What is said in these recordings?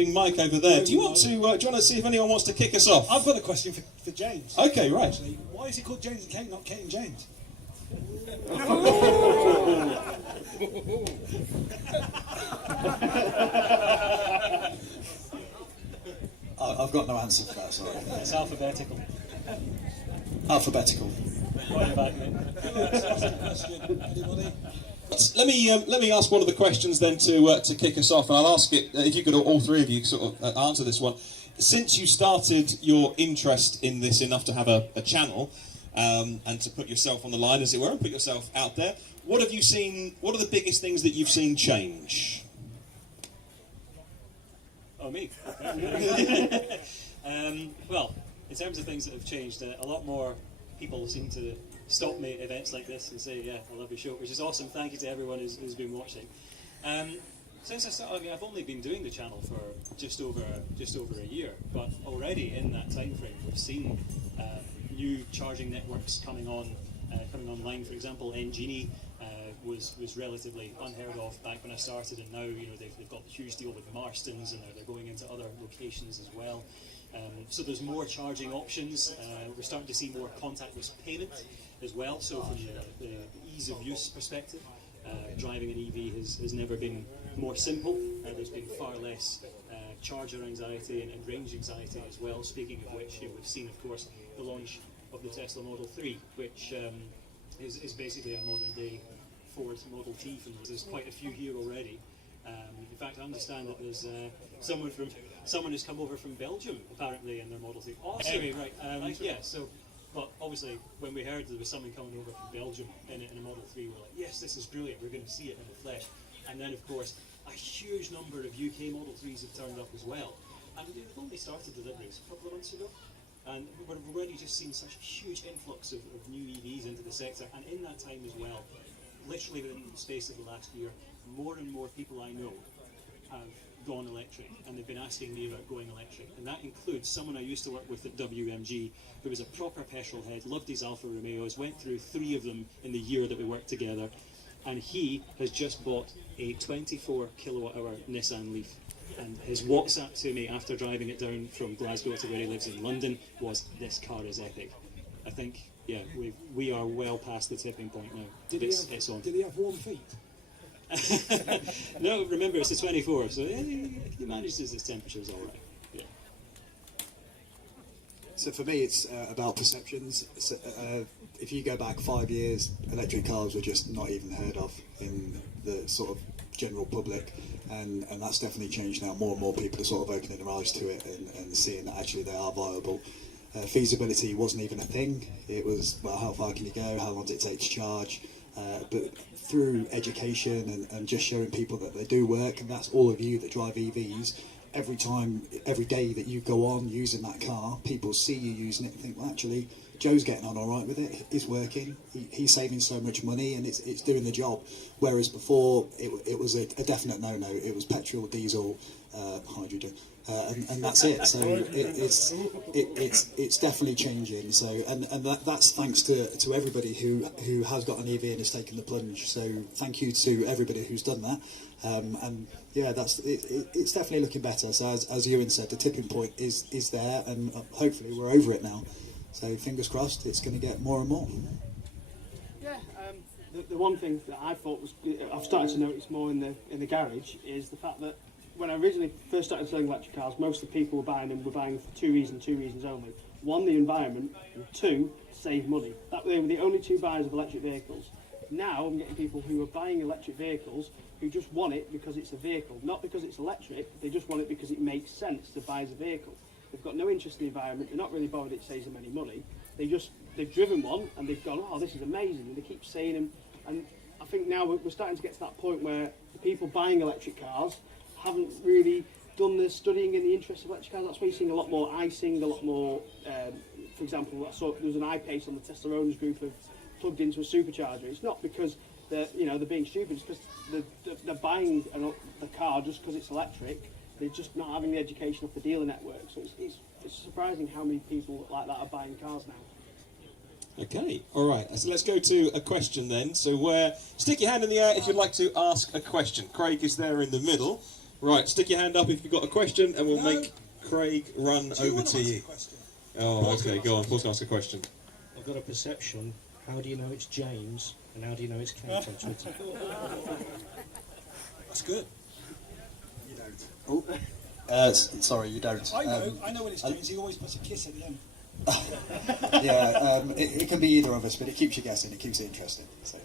moving mic over there. Do you want to see if anyone wants to kick us off? I've got a question for James. Okay, right. Actually, why is it called James and Kate, not Kate and James? I've got no answer for that, sorry. It's alphabetical. Alphabetical. Let me ask one of the questions then to kick us off, and I'll ask it if you could all three of you sort of answer this one. Since you started your interest in this enough to have a channel and to put yourself on the line, as it were, and put yourself out there, what have you seen? What are the biggest things that you've seen change? Oh, me. Well, in terms of things that have changed, a lot more people seem to stop me at events like this and say, yeah, I love your show, which is awesome. Thank you to everyone who's been watching. Since I started, I mean, I've only been doing the channel for just over a year, but already in that time frame, we've seen new charging networks coming online. For example, Engenie was relatively unheard of back when I started, and now they've got a huge deal with Martyn's, and they're going into other locations as well. So there's more charging options. We're starting to see more contactless payment as well. So from the ease of use perspective, driving an EV has never been more simple. There's been far less charger anxiety and range anxiety as well. Speaking of which, we've seen, of course, the launch of the Tesla Model 3, which is basically a modern day Ford Model T. There's quite a few here already. In fact, I understand that there's someone who's come over from Belgium apparently in their Model 3. Awesome. Anyway, right, yeah. So, but obviously, when we heard there was someone coming over from Belgium in a Model 3, we're like, yes, this is brilliant. We're going to see it in the flesh. And then, of course, a huge number of UK Model 3s have turned up as well. And we've only started deliveries a couple of months ago. And we've already just seen such a huge influx of new EVs into the sector. And in that time as well, literally within the space of the last year, more and more people I know have gone electric, and they've been asking me about going electric. And that includes someone I used to work with at WMG, who was a proper petrol head, loved his Alfa Romeos, went through 3 of them in the year that we worked together, and he has just bought a 24 kilowatt hour Nissan Leaf. And his WhatsApp to me after driving it down from Glasgow to where he lives in London was, "This car is epic." I think, yeah, we are well past the tipping point now. It's on. Did he have warm feet? No, remember it's a 24, so yeah, he manages his temperatures all right. Yeah. So for me, it's about perceptions. So, if you go back 5 years, electric cars were just not even heard of in the sort of general public, and that's definitely changed now. More and more people are sort of opening their eyes to it and seeing that actually they are viable. Feasibility wasn't even a thing. It was, well, how far can you go? How long does it take to charge? But through education and just showing people that they do work, and that's all of you that drive EVs, every day that you go on using that car, people see you using it and think, well, actually, Joe's getting on all right with it, it's working, he's saving so much money and it's doing the job. Whereas before, it was a definite no-no. It was petrol, diesel, hydrogen, and that's it. So it's definitely changing. So and that's thanks to everybody who has got an EV and has taken the plunge. So thank you to everybody who's done that. And yeah, it's definitely looking better. So as Euan said, the tipping point is there, and hopefully we're over it now. So fingers crossed, it's going to get more and more. Yeah, the one thing that I thought was I've started to notice more in the garage is the fact that when I originally first started selling electric cars, most of the people were buying for two reasons only. One, the environment, and 2, to save money. They were the only 2 buyers of electric vehicles. Now I'm getting people who are buying electric vehicles who just want it because it's a vehicle, not because it's electric. They just want it because it makes sense to buy as a vehicle. They've got no interest in the environment. They're not really bothered it saves them any money. They've driven one and they've gone, oh, this is amazing, and they keep saying them. And I think now we're starting to get to that point where the people buying electric cars haven't really done the studying in the interest of electric cars. That's why you're seeing a lot more icing, a lot more. For example, I saw there was an iPace on the Tesla owners group of plugged into a supercharger. It's not because they're being stupid. It's because they're buying the car just because it's electric. They're just not having the education off the dealer network. So it's surprising how many people like that are buying cars now. Okay, all right. So let's go to a question then. So stick your hand in the air if you'd like to ask a question. Craig is there in the middle. Right, stick your hand up if you've got a question, and we'll make Craig run Do you over want to ask you. a question? Oh, okay, go on. Paul's going to ask a question. I've got a perception. How do you know it's James, and how do you know it's Kate on Twitter? That's good. You don't. Sorry, you don't. I know when it's James. He always puts a kiss at the end. Yeah, it can be either of us, but it keeps you guessing. It keeps it interesting. So.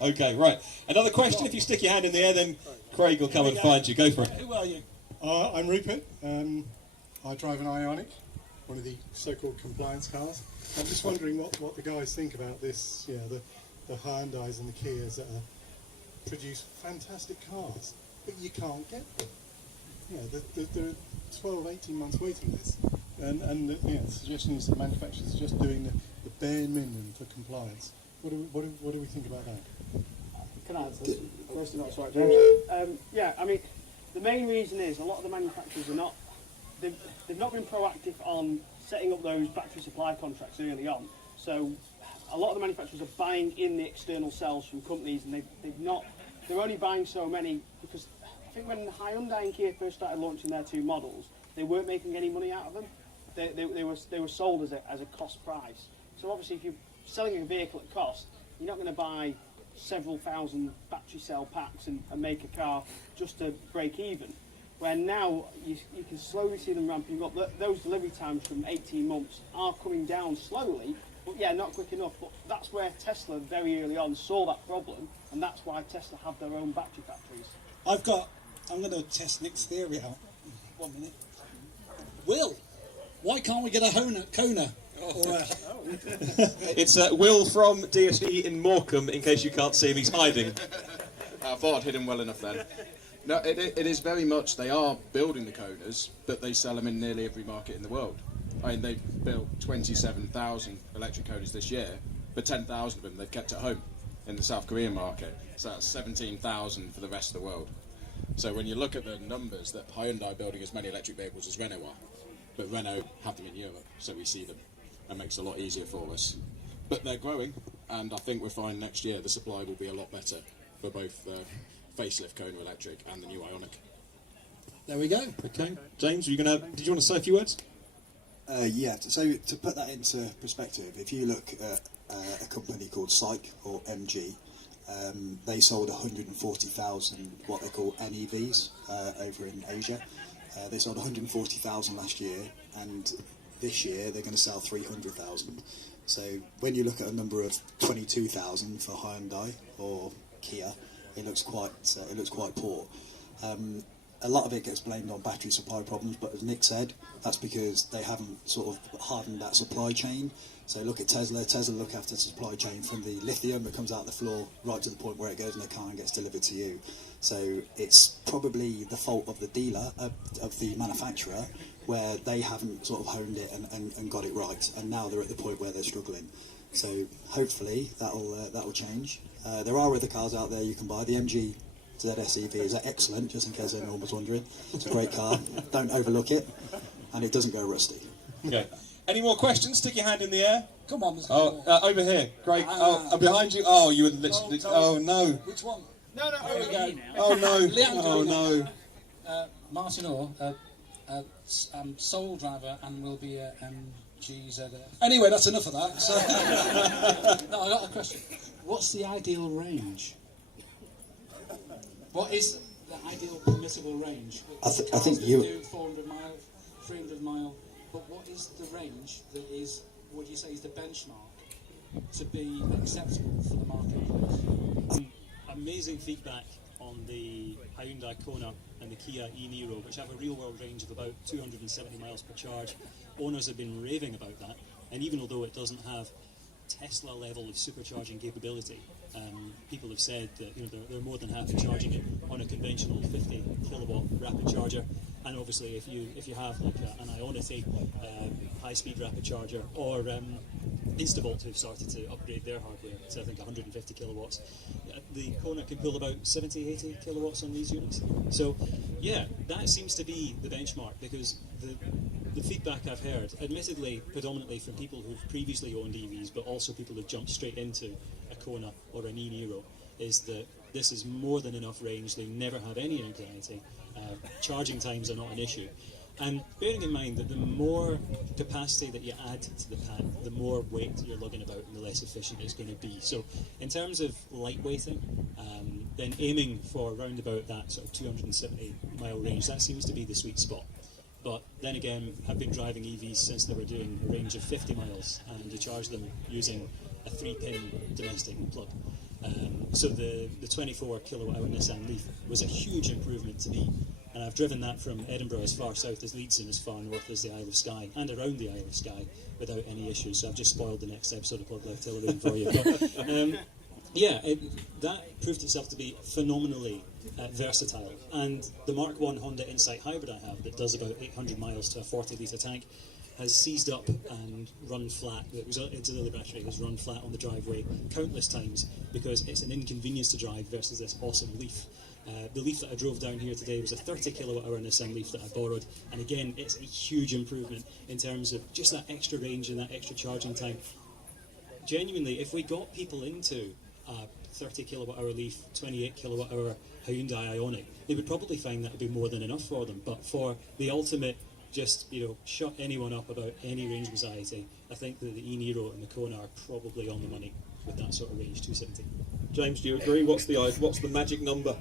Okay, right. Another question. If you stick your hand in the air, then Craig will come and find you. Go for it. Who are you? I'm Rupert. I drive an Ioniq, one of the so-called compliance cars. I'm just wondering what the guys think about this. You know, the Hyundais and the Kias that produce fantastic cars, but you can't get them. You know, there are 12, 18 months waiting list, and the suggestion is that manufacturers are just doing the bare minimum for compliance. What do we think about that? Can I answer this? First of all, that's right, James. Yeah, I mean, the main reason is a lot of the manufacturers are not. They've not been proactive on setting up those battery supply contracts early on. So a lot of the manufacturers are buying in the external cells from companies, and they've not. They're only buying so many because I think when Hyundai and Kia first started launching their two models, they weren't making any money out of them. They were sold as a cost price. So obviously, if you're selling a vehicle at cost, you're not going to buy several thousand battery cell packs and make a car just to break even. Where now you can slowly see them ramping up. Those delivery times from 18 months are coming down slowly, but yeah, not quick enough. But that's where Tesla very early on saw that problem, and that's why Tesla have their own battery factories. I'm going to test Nick's theory out. 1 minute. Will, why can't we get a Kona? Or It's Will from DSD in Morecambe, in case you can't see him, he's hiding. I thought I'd hid him well enough then. No, it is very much, they are building the Konas, but they sell them in nearly every market in the world. I mean, they've built 27,000 electric Konas this year, but 10,000 of them they've kept at home in the South Korean market. So that's 17,000 for the rest of the world. So when you look at the numbers, that Hyundai are building as many electric vehicles as Renault are, but Renault have them in Europe, so we see them. It makes it a lot easier for us. But they're growing, and I think we'll find next year the supply will be a lot better for both the facelift Kona electric and the new Ioniq. there we go. Okay, James, did you want to say a few words? Yeah, so to put that into perspective, if you look at a company called SAIC or MG, they sold 140,000 what they call NEVs over in Asia. They sold 140,000 last year, and this year they're going to sell 300,000. So when you look at a number of 22,000 for Hyundai or Kia, it looks quite poor. A lot of it gets blamed on battery supply problems, but as Nick said, that's because they haven't sort of hardened that supply chain. So look at Tesla. Tesla look after the supply chain from the lithium that comes out the floor right to the point where it goes in the car and gets delivered to you. So it's probably the fault of the dealer, of the manufacturer, where they haven't sort of honed it and got it right. And now they're at the point where they're struggling. So hopefully that'll change. There are other cars out there you can buy. The MG ZS EV is excellent, just in case anyone was wondering. It's a great car. Don't overlook it, and it doesn't go rusty. Okay. Any more questions? Stick your hand in the air. Come on. Over here, Craig. Behind you. Oh, you were literally. Oh no. Which one? No, There we go. Oh no. Leanne, Oh no. Martyn I'm sole driver and will be a MGZF. Anyway, that's enough of that. So. No, I got a question. What's the ideal range? What is the ideal permissible range? I think you do 400 mile, 300 mile, but what is the range that is, would you say, is the benchmark to be acceptable for the marketplace? Amazing feedback on the Hyundai Kona and the Kia e-Niro, which have a real-world range of about 270 miles per charge. Owners have been raving about that, and even although it doesn't have Tesla level of supercharging capability, people have said that they're more than happy charging it on a conventional 50 kilowatt rapid charger. And obviously, if you have like an Ionity high-speed rapid charger, or Instavolt, who've started to upgrade their hardware to I think 150 kilowatts, the Kona can pull about 70, 80 kilowatts on these units. So yeah, that seems to be the benchmark, because the feedback I've heard, admittedly predominantly from people who've previously owned EVs, but also people who've jumped straight into a Kona or an e-Niro, is that this is more than enough range. They never have any anxiety. Charging times are not an issue. And bearing in mind that the more capacity that you add to the pack, the more weight you're lugging about and the less efficient it's going to be. So in terms of lightweighting, then aiming for around about that sort of 270 mile range, that seems to be the sweet spot. But then again, I've been driving EVs since they were doing a range of 50 miles, and you charge them using a 3-pin domestic plug. So the 24 kilowatt hour Nissan Leaf was a huge improvement to me. And I've driven that from Edinburgh as far south as Leeds and as far north as the Isle of Skye, and around the Isle of Skye without any issues. So I've just spoiled the next episode of Plug Life Television for you. But, that proved itself to be phenomenally versatile. And the Mark 1 Honda Insight Hybrid I have that does about 800 miles to a 40-litre tank has seized up and run flat. It's a Lily battery, has run flat on the driveway countless times because it's an inconvenience to drive versus this awesome Leaf. The Leaf that I drove down here today was a 30 kilowatt hour Nissan Leaf that I borrowed, and again, it's a huge improvement in terms of just that extra range and that extra charging time. Genuinely, if we got people into a 30 kilowatt hour Leaf, 28 kilowatt hour Hyundai Ioniq, they would probably find that would be more than enough for them. But for the ultimate, just shut anyone up about any range anxiety, I think that the e-Niro and the Kona are probably on the money with that sort of range, 270. James, do you agree? What's the magic number?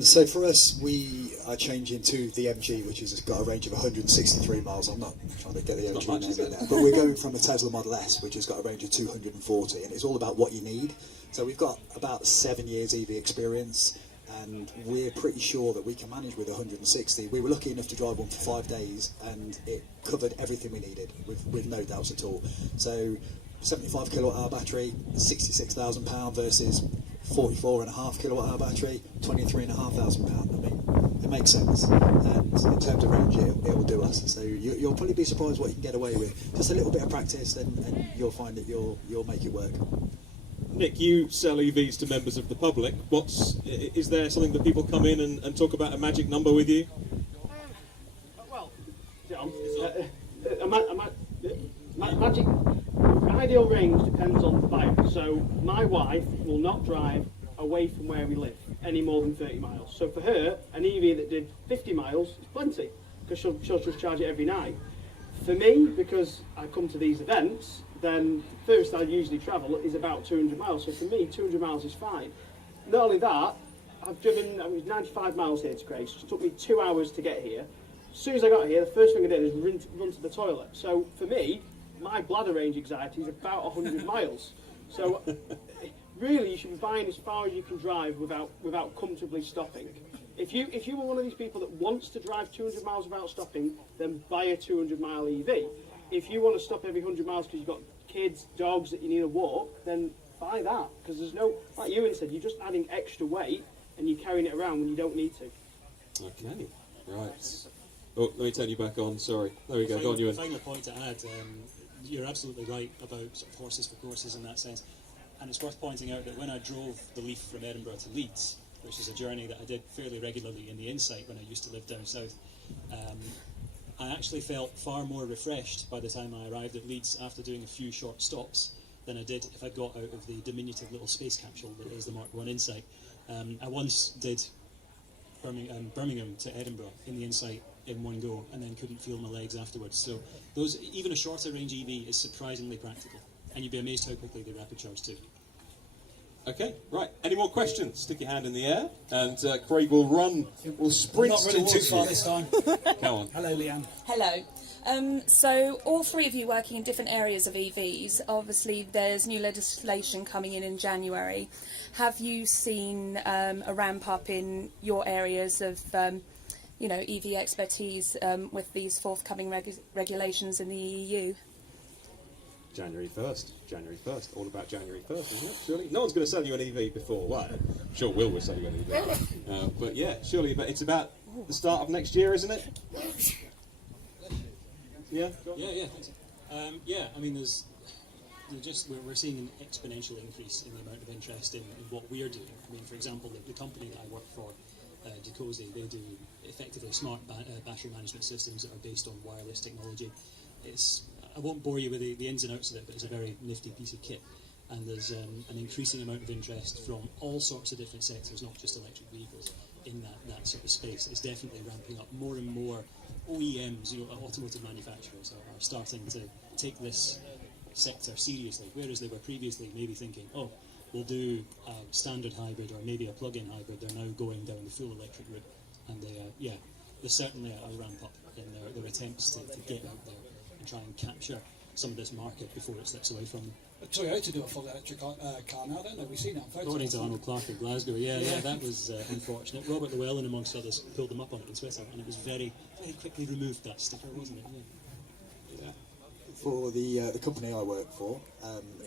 So for us, we are changing to the MG, which has got a range of 163 miles. I'm not trying to get the MG name in there, but we're going from a Tesla Model S, which has got a range of 240, and it's all about what you need. So we've got about 7 years EV experience, and we're pretty sure that we can manage with 160. We were lucky enough to drive one for 5 days, and it covered everything we needed, with no doubts at all. So 75 kilowatt hour battery, £66,000 versus 44.5 kilowatt hour battery, £23,500. I mean, it makes sense. And in terms of range, it will do us. So you'll probably be surprised what you can get away with. Just a little bit of practice, and you'll find that you'll make it work. Nick, you sell EVs to members of the public. Is there something that people come in and talk about a magic number with you? Well, magic. Ideal range depends on the buyer. So my wife will not drive away from where we live any more than 30 miles. So for her, an EV that did 50 miles is plenty, because she'll just charge it every night. For me, because I come to these events, then the furthest I usually travel is about 200 miles. So for me, 200 miles is fine. Not only that, I've driven 95 miles here to Grace. It took me 2 hours to get here. As soon as I got here, the first thing I did is run to the toilet. So for me, my bladder range anxiety is about 100 miles. So really, you should be buying as far as you can drive without comfortably stopping. If you were one of these people that wants to drive 200 miles without stopping, then buy a 200 mile EV. If you want to stop every 100 miles because you've got kids, dogs that you need a walk, then buy that. Because there's no, like Euan said, you're just adding extra weight and you're carrying it around when you don't need to. Okay, right. Oh, let me turn you back on, sorry. There we go, go on, Euan. Final point to add, you're absolutely right about sort of horses for courses in that sense. And it's worth pointing out that when I drove the Leaf from Edinburgh to Leeds, which is a journey that I did fairly regularly in the Insight when I used to live down south, I actually felt far more refreshed by the time I arrived at Leeds after doing a few short stops than I did if I got out of the diminutive little space capsule that is the Mark 1 Insight. I once did Birmingham to Edinburgh in the Insight in one go and then couldn't feel my legs afterwards. So even a shorter range EV is surprisingly practical, and you'd be amazed how quickly they rapid charge too. Okay, right. Any more questions? Stick your hand in the air, and Craig will sprint I'm not running too towards far you. this time. Come on. Hello, Leanne. Hello. So all three of you working in different areas of EVs. Obviously, there's new legislation coming in January. Have you seen a ramp up in your areas of EV expertise with these forthcoming regulations in the EU? January 1st, all about January 1st, isn't it? Surely no one's going to sell you an EV before. Well, I'm sure Will sell you an EV, but yeah, surely. But it's about the start of next year, isn't it? Yeah. Yeah. I mean, we're seeing an exponential increase in the amount of interest in what we're doing. I mean, for example, the company that I work for, Coates, they do effectively smart battery management systems that are based on wireless technology. I won't bore you with the ins and outs of it, but it's a very nifty piece of kit. and there's an increasing amount of interest from all sorts of different sectors, not just electric vehicles, in that sort of space. It's definitely ramping up. More and more OEMs, automotive manufacturers, are starting to take this sector seriously, whereas they were previously maybe thinking, oh, we'll do a standard hybrid or maybe a plug-in hybrid. They're now going down the full electric route, and there's certainly a ramp up in their attempts to get out there and try and capture some of this market before it slips away from them. But Toyota do a full electric car now, don't they? We've seen that in photos. According to Arnold Clark in Glasgow, yeah, that was unfortunate. Robert Llewellyn, amongst others, pulled them up on it on Twitter, and it was very, very quickly removed, that sticker, wasn't it? Yeah. For the company I work for,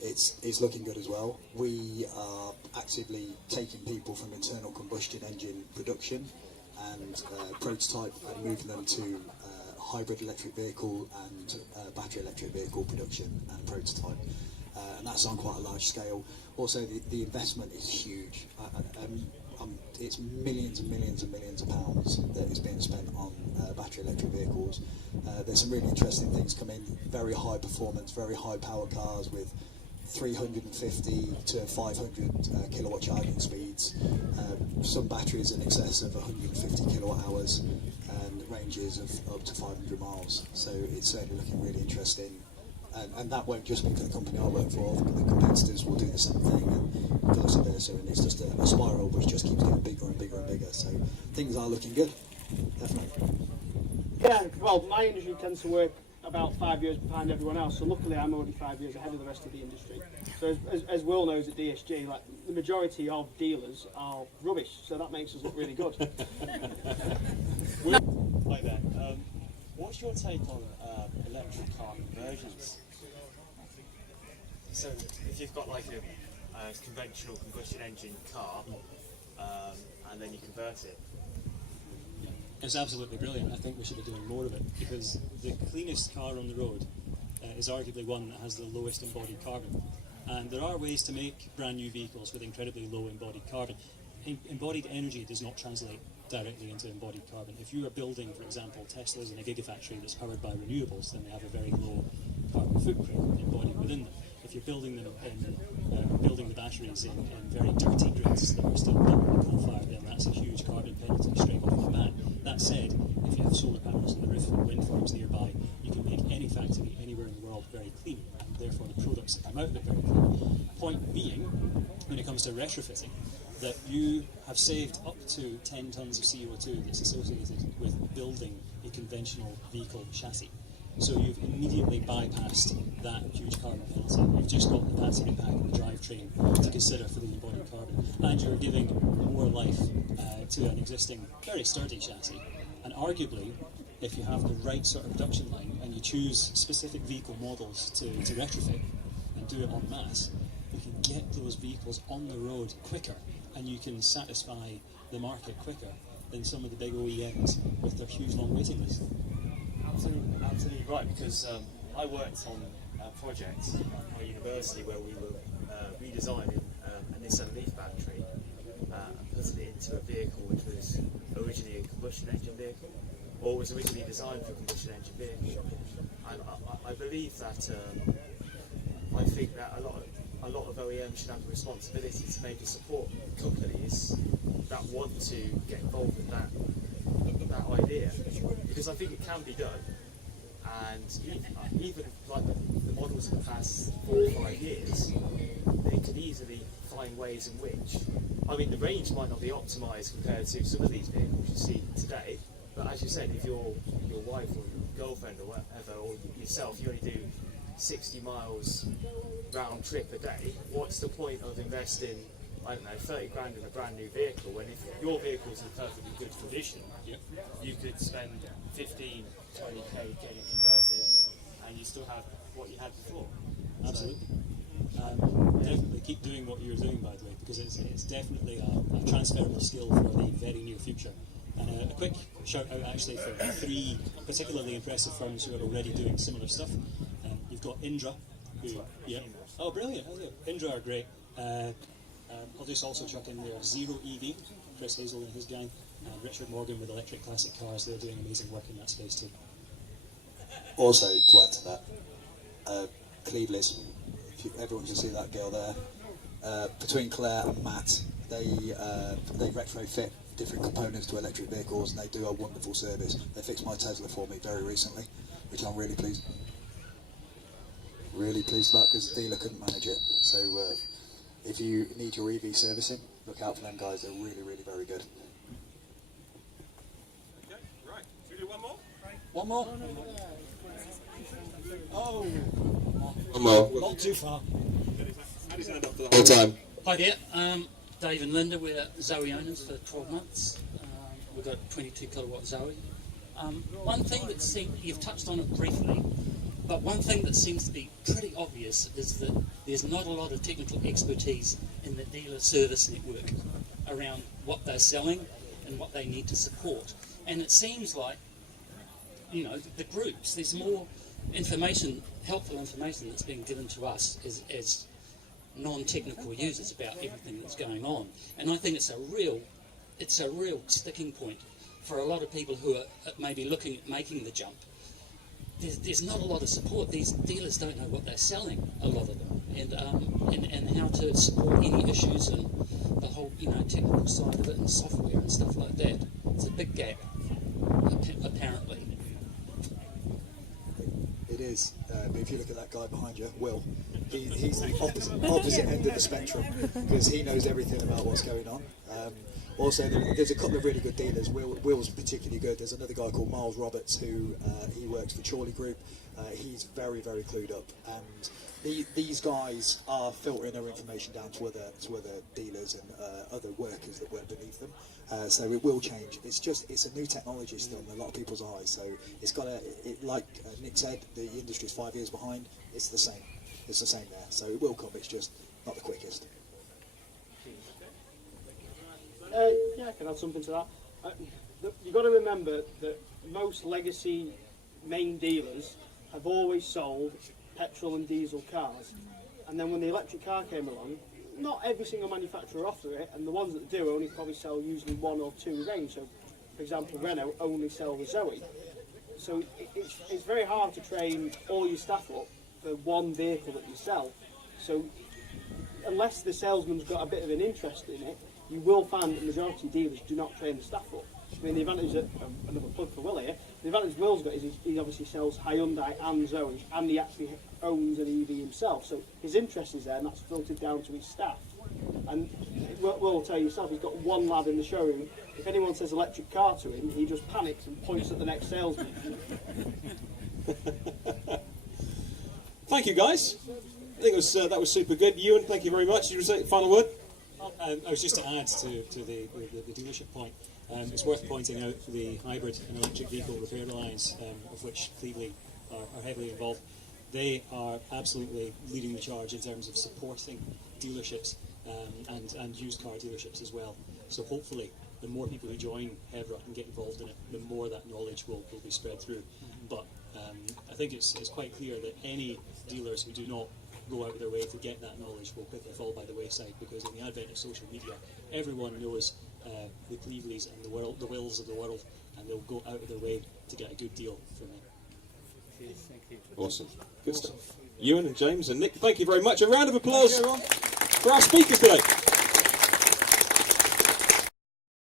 it's looking good as well. We are actively taking people from internal combustion engine production and prototype and moving them to hybrid electric vehicle and battery electric vehicle production and prototype. And that's on quite a large scale. Also, the investment is huge. It's millions and millions and millions of pounds that is being spent on battery electric vehicles. There's some really interesting things coming. Very high performance, very high power cars with 350 to 500 kilowatt charging speeds. Some batteries in excess of 150 kilowatt hours and ranges of up to 500 miles. So it's certainly looking really interesting. And that won't just be for the company I work for. The competitors will do the same thing, and vice versa. And it's just a spiral which just keeps getting bigger and bigger and bigger. So things are looking good, definitely. Yeah, well, my industry tends to work about 5 years behind everyone else, so luckily I'm already 5 years ahead of the rest of the industry. So as Will knows at DSG, like, the majority of dealers are rubbish, so that makes us look really good. Hi there. What's your take on electric car conversions? So if you've got like a conventional combustion engine car and then you convert it. It's absolutely brilliant. I think we should be doing more of it, because the cleanest car on the road is arguably one that has the lowest embodied carbon. And there are ways to make brand new vehicles with incredibly low embodied carbon. Embodied energy does not translate directly into embodied carbon. If you are building, for example, Teslas in a gigafactory that's powered by renewables, then they have a very low carbon footprint embodied within them. If you're building them building the batteries in very dirty grids that are still built with coal fire, then that's a huge carbon penalty straight off the bat. That said, if you have solar panels on the roof and wind farms nearby, you can make any factory anywhere in the world very clean, and therefore the products that come out of it very clean. Point being, when it comes to retrofitting, that you have saved up to 10 tonnes of CO2 that's associated with building a conventional vehicle chassis. So you've immediately bypassed that huge carbon penalty. You've just got the battery pack and the drivetrain to consider for the embodied carbon, and you're giving more life to an existing very sturdy chassis. And arguably, if you have the right sort of production line and you choose specific vehicle models to retrofit and do it en masse, you can get those vehicles on the road quicker, and you can satisfy the market quicker than some of the big OEMs with their huge long waiting lists. Absolutely right, because I worked on a project at my university where we were redesigning a Nissan Leaf battery and putting it into a vehicle which was originally a combustion engine vehicle, or was originally designed for a combustion engine vehicle. And I believe that I think that a lot of OEMs should have a responsibility to maybe support companies that want to get involved with that idea, because I think it can be done. And even like the models of the past 4 or 5 years, they could easily find ways in which, I mean, the range might not be optimised compared to some of these vehicles you see today, but as you said, if your wife or your girlfriend or whatever, or yourself, you only do 60 miles round trip a day, what's the point of investing, I don't know, 30 grand in a brand new vehicle, when if your vehicle's in perfectly good condition, you could spend 15, 20k getting it converted, and you still have what you had before. Absolutely. Definitely keep doing what you're doing, by the way, because it's definitely a transferable skill for the very near future. And a quick shout out actually for 3 particularly impressive firms who are already doing similar stuff. You've got Indra, who, oh brilliant, Indra are great. I'll just also chuck in there Zero EV, Chris Hazel and his gang, and Richard Morgan with electric classic cars. They're doing amazing work in that space too. Also, to add to that, Cleveland's Everyone can see that girl there. Between Claire and Matt, they retrofit different components to electric vehicles, and they do a wonderful service. They fixed my Tesla for me very recently, which I'm really pleased about, because the dealer couldn't manage it. So if you need your EV servicing, look out for them guys. They're really, really very good. Okay, right. Should we do one more? One more? Oh, One more. not too far. Handy's hand up for the whole time. Hi there, Dave and Linda. We're Zoe owners for 12 months. We've got 22 kilowatt Zoe. One thing that you've touched on it briefly, but one thing that seems to be pretty obvious is that there's not a lot of technical expertise in the dealer service network around what they're selling and what they need to support. And it seems like, you know, the groups, there's more information, helpful information that's being given to us as non-technical users about everything that's going on. And I think it's a real sticking point for a lot of people who are maybe looking at making the jump. There's not a lot of support. These dealers don't know what they're selling, a lot of them, and how to support any issues and the whole, you know, technical side of it and software and stuff like that. It's a big gap, apparently. It is. But if you look at that guy behind you, Will, he's the opposite end of the spectrum, because he knows everything about what's going on. Also, there's a couple of really good dealers. Will's particularly good. There's another guy called Miles Roberts who he works for Chorley Group. He's very, very clued up, and these guys are filtering their information down to other dealers and other workers that work beneath them. So it will change. It's a new technology still in a lot of people's eyes. So it's got like Nick said, the industry's 5 years behind. It's the same. It's the same there. So it will come. It's just not the quickest. Yeah, I can add something to that. You've got to remember that most legacy main dealers have always sold petrol and diesel cars. And then when the electric car came along, not every single manufacturer offer it, and the ones that do only probably sell usually one or two range. So, for example, Renault only sell the Zoe. So it's very hard to train all your staff up for one vehicle that you sell. So unless the salesman's got a bit of an interest in it, you will find that the majority of dealers do not train the staff up. I mean, the advantage that, another plug for Will here, the advantage Will's got is he obviously sells Hyundai and Zoe, and he actually owns an EV himself, so his interest is there, and that's filtered down to his staff. And Will will tell you himself, he's got one lad in the showroom. If anyone says electric car to him, he just panics and points at the next salesman. Thank you, guys. I think that was super good. Euan, thank you very much. Did you say final word? I was just to add to the dealership point. It's worth pointing out the hybrid and electric vehicle repair alliance, of which Cleveland are heavily involved. They are absolutely leading the charge in terms of supporting dealerships and used car dealerships as well. So hopefully, the more people who join Hevra and get involved in it, the more that knowledge will be spread through. But I think it's quite clear that any dealers who do not go out of their way to get that knowledge will quickly fall by the wayside, because in the advent of social media, everyone knows the Cleveleys and the Wills of the world, and they'll go out of their way to get a good deal from it. Thank you. Awesome. Good stuff. Euan and James and Nick, thank you very much. A round of applause for our speakers today.